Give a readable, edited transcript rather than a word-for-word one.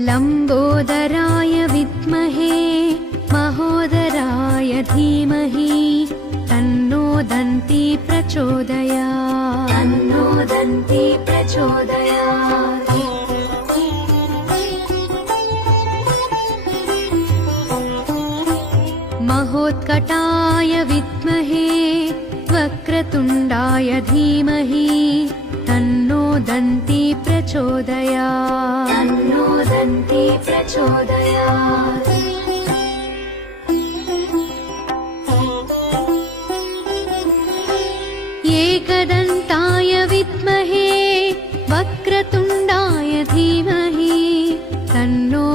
लम्बोदराय विद्महे महोदराय धीमहि तन्नो दन्ती प्रचोदयात्। तन्नो दन्ती प्रचोदयात्। महोत्कटाय विद्महे वक्रतुण्डाय धीमहि तन्नो दन्ती प्रचोदयात्। तन्नो दन्ती प्रचोदयात्। एकदन्ताय विद्महे वक्रतुण्डाय धीमहि तन्नो